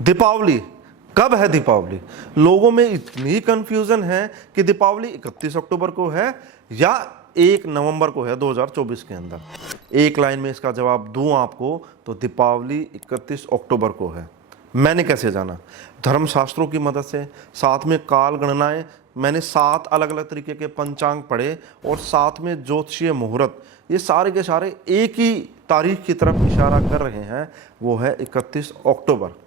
दीपावली कब है? दीपावली लोगों में इतनी कंफ्यूजन है कि दीपावली 31 अक्टूबर को है या 1 नवंबर को है 2024 के अंदर। एक लाइन में इसका जवाब दूं आपको तो दीपावली 31 अक्टूबर को है। मैंने कैसे जाना? धर्मशास्त्रों की मदद से, साथ में काल गणनाएं, मैंने 7 अलग अलग तरीके के पंचांग पढ़े और साथ में ज्योतिषीय मुहूर्त, ये सारे के सारे एक ही तारीख की तरफ इशारा कर रहे हैं, वो है 31 अक्टूबर।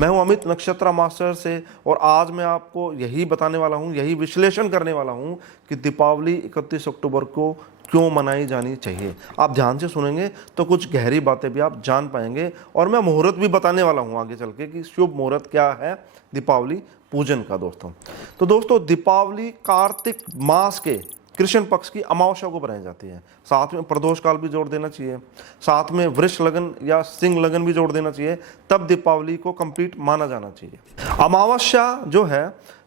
मैं हूं अमित नक्षत्र मास्टर से और आज मैं आपको यही बताने वाला हूं, यही विश्लेषण करने वाला हूं कि दीपावली 31 अक्टूबर को क्यों मनाई जानी चाहिए। आप ध्यान से सुनेंगे तो कुछ गहरी बातें भी आप जान पाएंगे और मैं मुहूर्त भी बताने वाला हूं आगे चल के कि शुभ मुहूर्त क्या है दीपावली पूजन का। दोस्तों दीपावली कार्तिक मास के कृष्ण पक्ष की अमावस्या को बनाई जाती है। साथ में प्रदोष काल भी जोड़ देना चाहिए, साथ में वृष लगन या सिंह लगन भी जोड़ देना चाहिए, तब दीपावली को कंप्लीट माना जाना चाहिए। अमावस्या जो है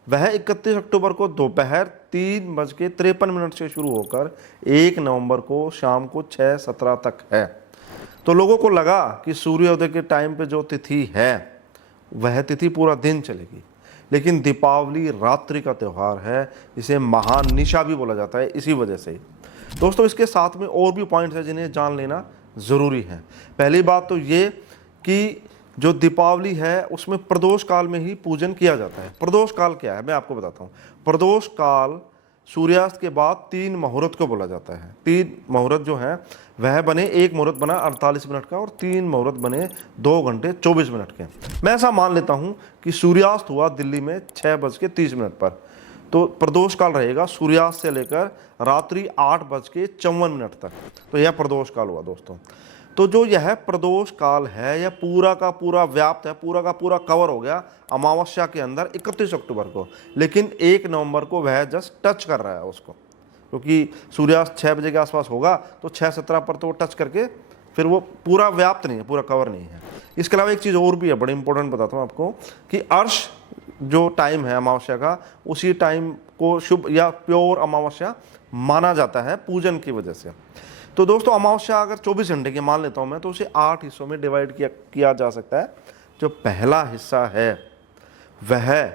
वह 31 अक्टूबर को दोपहर 3:53 से शुरू होकर 1 नवंबर को शाम को 6:17 तक है। तो लोगों को लगा कि सूर्योदय के टाइम पे जो तिथि है वह तिथि पूरा दिन चलेगी, लेकिन दीपावली रात्रि का त्यौहार है, इसे महानिशा भी बोला जाता है इसी वजह से। दोस्तों इसके साथ में और भी पॉइंट्स हैं जिन्हें जान लेना ज़रूरी है। पहली बात तो ये कि जो दीपावली है उसमें प्रदोष काल में ही पूजन किया जाता है। प्रदोष काल क्या है मैं आपको बताता हूँ। प्रदोष काल सूर्यास्त के बाद 3 मुहूर्त को बोला जाता है। 3 मुहूर्त जो है वह बने, एक मुहूर्त बना 48 मिनट का और 3 मुहूर्त बने 2 घंटे 24 मिनट के। मैं ऐसा मान लेता हूं कि सूर्यास्त हुआ दिल्ली में 6:30 पर, तो प्रदोष काल रहेगा सूर्यास्त से लेकर रात्रि 8:54 तक। तो यह प्रदोष काल हुआ दोस्तों। तो जो यह प्रदोष काल है यह पूरा का पूरा व्याप्त है, पूरा का पूरा कवर हो गया अमावस्या के अंदर 31 अक्टूबर को, लेकिन 1 नवंबर को वह जस्ट टच कर रहा है उसको, क्योंकि सूर्यास्त 6 बजे के आसपास होगा तो 6:17 पर तो वो टच करके फिर वो पूरा व्याप्त नहीं है, पूरा कवर नहीं है। इसके अलावा एक चीज़ और भी है बड़ी इंपॉर्टेंट, बताता हूँ आपको कि अर्श जो टाइम है अमावस्या का, उसी टाइम को शुभ या प्योर अमावस्या माना जाता है पूजन की वजह से। तो दोस्तों अमावस्या अगर 24 घंटे की मान लेता हूँ मैं, तो उसे 8 हिस्सों में डिवाइड किया जा सकता है। जो पहला हिस्सा है वह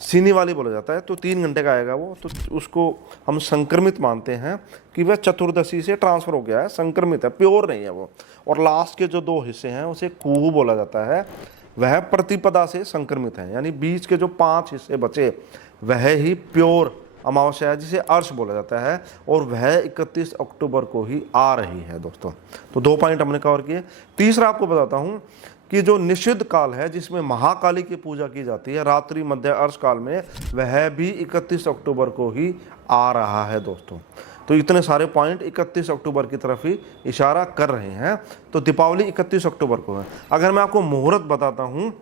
सीनी वाली बोला जाता है, तो 3 घंटे का आएगा वो, तो उसको हम संक्रमित मानते हैं कि वह चतुर्दशी से ट्रांसफर हो गया है, संक्रमित है, प्योर नहीं है वो। और लास्ट के जो 2 हिस्से हैं उसे कुहू बोला जाता है, वह प्रतिपदा से संक्रमित है, यानी बीच के जो 5 हिस्से बचे वह ही प्योर अमावस्या है, जिसे अर्श बोला जाता है, और वह 31 अक्टूबर को ही आ रही है दोस्तों। तो 2 पॉइंट हमने कवर किए। तीसरा आपको बताता हूँ कि जो निषिद्ध काल है जिसमें महाकाली की पूजा की जाती है रात्रि मध्य अर्श काल में, वह भी 31 अक्टूबर को ही आ रहा है दोस्तों। तो इतने सारे पॉइंट 31 अक्टूबर की तरफ ही इशारा कर रहे हैं। तो दीपावली 31 अक्टूबर को है। अगर मैं आपको मुहूर्त बताता हूँ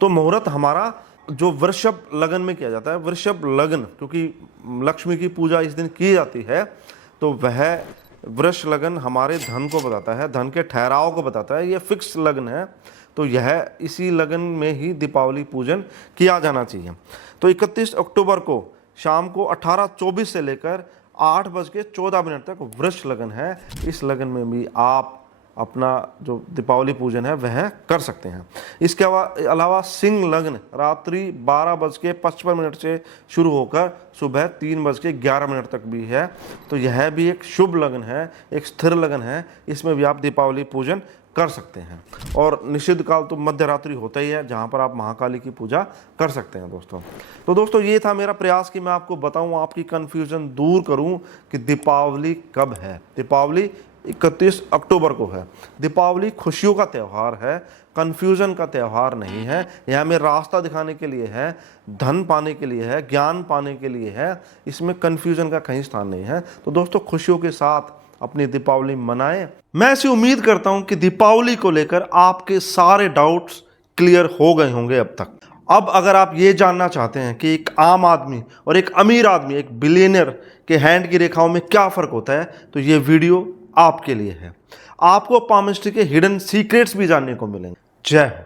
तो मुहूर्त हमारा जो वृषभ लगन में किया जाता है, वृषभ लगन, क्योंकि लक्ष्मी की पूजा इस दिन की जाती है, तो वह वृष लगन हमारे धन को बताता है, धन के ठहराव को बताता है, ये फिक्स लगन है। तो यह इसी लगन में ही दीपावली पूजन किया जाना चाहिए। तो 31 अक्टूबर को शाम को 18:24 से लेकर 8:14 तक वृष लगन है। इस लगन में भी आप अपना जो दीपावली पूजन है वह कर सकते हैं। इसके अलावा सिंह लग्न रात्रि 12:55 से शुरू होकर सुबह 3:11 तक भी है। तो यह भी एक शुभ लगन है, एक स्थिर लगन है, इसमें भी आप दीपावली पूजन कर सकते हैं। और निषिद्ध काल तो मध्य रात्रि होता ही है, जहाँ पर आप महाकाली की पूजा कर सकते हैं दोस्तों। तो दोस्तों ये था मेरा प्रयास कि मैं आपको बताऊँ, आपकी कन्फ्यूजन दूर करूँ कि दीपावली कब है। दीपावली 31 अक्टूबर को है। दीपावली खुशियों का त्यौहार है, कन्फ्यूजन का त्यौहार नहीं है। यह हमें रास्ता दिखाने के लिए है, धन पाने के लिए है, ज्ञान पाने के लिए है, इसमें कन्फ्यूजन का कहीं स्थान नहीं है। तो दोस्तों खुशियों के साथ अपनी दीपावली मनाएं। मैं ऐसी उम्मीद करता हूं कि दीपावली को लेकर आपके सारे डाउट्स क्लियर हो गए होंगे अब तक। अब अगर आप ये जानना चाहते हैं कि एक आम आदमी और एक अमीर आदमी, एक बिलियनर के हैंड की रेखाओं में क्या फ़र्क होता है, तो ये वीडियो आपके लिए है। आपको पामिस्ट्री के हिडन सीक्रेट्स भी जानने को मिलेंगे। जय हो।